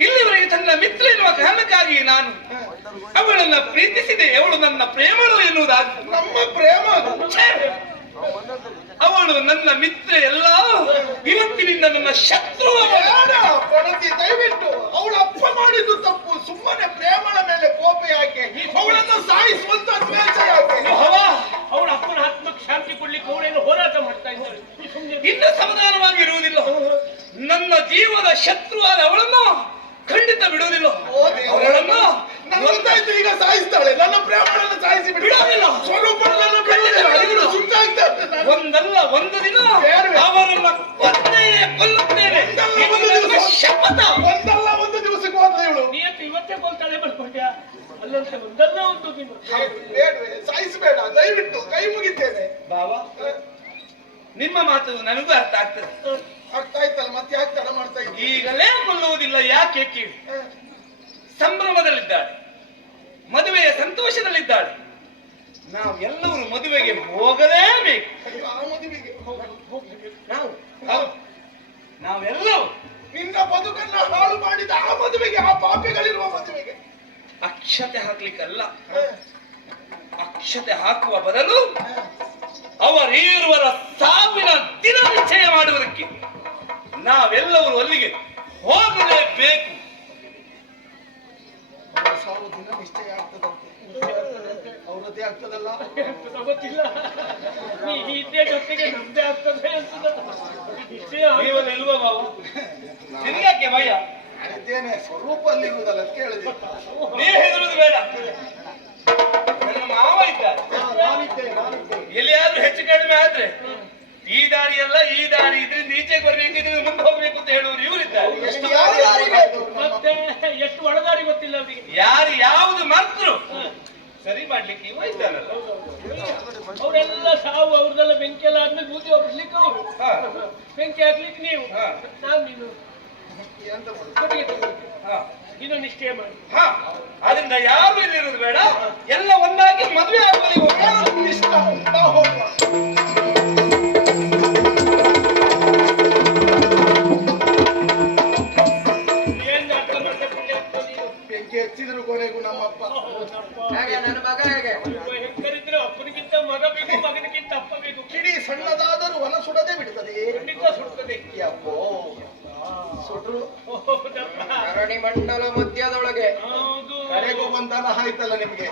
ಇಲ್ಲಿವರೆಗೆ ತನ್ನ ಮಿತ್ರ ಎನ್ನುವ ಕಾರಣಕ್ಕಾಗಿ ನಾನು ಅವಳನ್ನ ಪ್ರೀತಿಸಿದೆ. ಅವಳು ನನ್ನ ಪ್ರೇಮಳು ಎನ್ನುವುದಾಗಿ ನಮ್ಮ ಪ್ರೇಮ ಅವಳು ನನ್ನ ಮಿತ್ರ ಎಲ್ಲ ಇವತ್ತಿನಿಂದ ನನ್ನ ಶತ್ರು. ದಯವಿಟ್ಟು ಅವಳು ಅಪ್ಪ ಮಾಡಿದ್ದು ತಪ್ಪು. ಸುಮ್ಮನೆ ಪ್ರೇಮಳ ಮೇಲೆ ಕೋಪ ಯಾಕೆ? ಅವಳನ್ನು ಸಾಯಿಸುವಂತ ದ್ವೇಷ ಯಾಕೆ? ಅವಳ ಅಪ್ಪನ ಆತ್ಮಕ್ಕೆ ಶಾಂತಿ ಕೊಡ್ಲಿಕ್ಕೆ ಅವಳೇನು ಹೋರಾಟ ಮಾಡ್ತಾ ಇದ್ದಾಳೆ. ಇನ್ನು ಸಮಾಧಾನವಾಗಿರುವುದಿಲ್ಲ. ನನ್ನ ಜೀವದ ಶತ್ರು ಆದ ಅವಳನ್ನು ಖಂಡಿತ ಬಿಡುವುದಿಲ್ಲ. ಅವಳನ್ನು ಗೊತ್ತಾಯ್ತು, ಈಗ ಸಾಯಿಸ್ತಾಳೆ. ನನ್ನ ಪ್ರೇಮಳನ್ನು ಸಾಯಿಸಿ ಬಿಡುವುದಿಲ್ಲ. ಸ್ವರೂಪಗಳನ್ನು ಬಿಡುವುದಿಲ್ಲ. ಸುತ್ತಾಗ್ತಾಳೆ. ಒಂದಲ್ಲ ಒಂದು ದಿನ ಅವರನ್ನ ಕೊಲ್ಲುತ್ತೇನೆ. ಶಪಥ. ಒಂದಲ್ಲ ಒಂದು ದಿವಸಕ್ಕೆ ಹೋದ ಇವಳು ನೀಯತ್ತು ಇವತ್ತೇ ಕೊಲ್ತಾಳೆ ಬರ್ಕೊಂಡ್ಯಾ? ಅಲ್ಲಂತೆ ಒಂದಲ್ಲ ಒಂದು ದಿನ ಬೇಡವೇ, ಸಾಯಿಸಬೇಡ. ದಯವಿಟ್ಟು ಕೈ ಮುಗಿತೇನೆ. ಬಾಬಾ, ನಿಮ್ಮ ಮಾತು ನನಗೂ ಅರ್ಥ ಆಗ್ತದೆ. ಅರ್ಥ ಆಯ್ತಲ್ಲ, ಮತ್ತೆ ಯಾಕೆ ತಡ ಮಾಡ್ತಾ ಇದ್ದೀವಿ? ಈಗಲೇ ಕೊಲ್ಲುವುದಿಲ್ಲ. ಯಾಕೆ ಕೇಳಿ, ಸಂಭ್ರಮದಲ್ಲಿದ್ದಾಳೆ, ಮದುವೆಯ ಸಂತೋಷದಲ್ಲಿದ್ದಾಳೆ. ನಾವೆಲ್ಲರೂ ಮದುವೆಗೆ ಹೋಗಲೇಬೇಕು. ಆ ಮದುವೆಗೆ ನಾವೆಲ್ಲವೂ ನಿನ್ನ ಬದುಕನ್ನ ಹಾಳು ಮಾಡಿದ ಆ ಮದುವೆಗೆ, ಆ ಪಾಪಿಗಳಿರುವ ಮದುವೆಗೆ ಅಕ್ಷತೆ ಹಾಕ್ಲಿಕ್ಕಲ್ಲ. ಅಕ್ಷತೆ ಹಾಕುವ ಬದಲು ಅವರೀರುವರ ಸಾವಿನ ದಿನ ನಿಶ್ಚಯ ಮಾಡುವುದಕ್ಕೆ ನಾವೆಲ್ಲರೂ ಅಲ್ಲಿಗೆ ಹೋಗಲೇಬೇಕು. ಸಾವು ದಿನ ನಿಶ್ಚಯ ಆಗ್ತದಂತೆ. ಅವ್ರದ್ದೇ ಆಗ್ತದಲ್ಲ, ಗೊತ್ತಿಲ್ಲ. ಇದೇ ಜೊತೆಗೆ ನಮ್ದೇ ಆಗ್ತದೆ ಅಂತ ನೀವಲ್ಲಿ ಇಲ್ವಾ ಬಾಬು? ನಿನ್ಯಾಕೆ ಭಯ? ಇದ್ದೇನೆ, ಸ್ವರೂಪ ಅಲ್ಲಿ ಇರುವುದಲ್ಲ ಕೇಳಿದೆ. ನೀ ಹೆದರುವುದು ಬೇಡ. ನನ್ನ ಮಾವ ಇದ್ದಾರೆ. ಎಲ್ಲಿಯಾದ್ರೂ ಹೆಚ್ಚು ಕಡಿಮೆ ಆದ್ರೆ ಈ ದಾರಿ ಅಲ್ಲ, ಈ ದಾರಿ ಇದ್ರಿಂದ ಈಚೆಗೆ ಬರ್ಬೇಕು, ಇದ್ರಿಂದ ಮುಂದೆ ಹೋಗ್ಬೇಕು ಅಂತ ಹೇಳುವರು ಇವರಿದ್ದಾರೆ. ಮತ್ತೆ ಎಷ್ಟು ಒಳದಾರಿ ಗೊತ್ತಿಲ್ಲ ಅವರಿಗೆ. ಯಾರು ಯಾವುದು ಮಾತ್ರ ಸರಿ ಮಾಡ್ಲಿಕ್ಕೆ ಇವ ಇದ್ದಾರಲ್ಲ. ಅವರೆಲ್ಲ ಸಾವು, ಅವ್ರದೆಲ್ಲ ಬೆಂಕಿ ಎಲ್ಲ ಆದ್ಮೇಲೆ ಬೂದಿ ಹೊರಡ್ಲಿಕ್ಕೆ ಅವರು, ಬೆಂಕಿ ಹಾಕ್ಲಿಕ್ಕೆ ನೀವು, ನಾವು ನೀನು ಕೊಟ್ಟಿಗೆ ಇನ್ನು ನಿಶ್ಚಯ ಮಾಡಿ. ಆದ್ರಿಂದ ಯಾರು ಇಲ್ಲಿರುವುದು ಬೇಡ, ಎಲ್ಲ ಒಂದಾಗಿ ಮದುವೆ ಆಗುವಲ್ಲಿ ಬೆಂಕಿ ಹಚ್ಚಿದ್ರು ಕೊನೆಗೂ ನಮ್ಮಪ್ಪ. ನನ್ನ ಮಗ ಹೇಗೆ ಹೆಂಗರಿದ್ರೆ ಅಪ್ಪನಿಗಿಂತ ಮಗ ಬೇಕು, ಮಗನಿಗಿಂತ ಅಪ್ಪ ಬೇಕು. ಕಿಡಿ ಸಣ್ಣದಾದರೂ ವನ ಸುಡದೆ ಬಿಡುತ್ತದೆ. ಖಂಡಿತ ಸುಡ್ತದೆ. ಯಪ್ಪೋ ಸುಟ್ರು ಅರಣಿ ಮಂಡಲ ಮಧ್ಯದೊಳಗೆ ಹೌದು. ಕರೆಗೂ ಬಂಧನ ಆಯ್ತಲ್ಲ ನಿಮ್ಗೆ.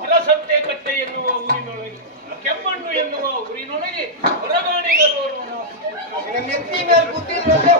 ಹೊರಸಂತೆ ಕಟ್ಟೆ ಎನ್ನುವ ಊರಿನೊಳಗೆ, ಕೆಮ್ಮಣ್ಣು ಎನ್ನುವ ಊರಿನೊಳಗೆ ಹೊರಗಾಣಿಗರು ನೆತ್ತಿ ಮೇಲೆ ಕೂತಿದ್ರಲ್ಲೇ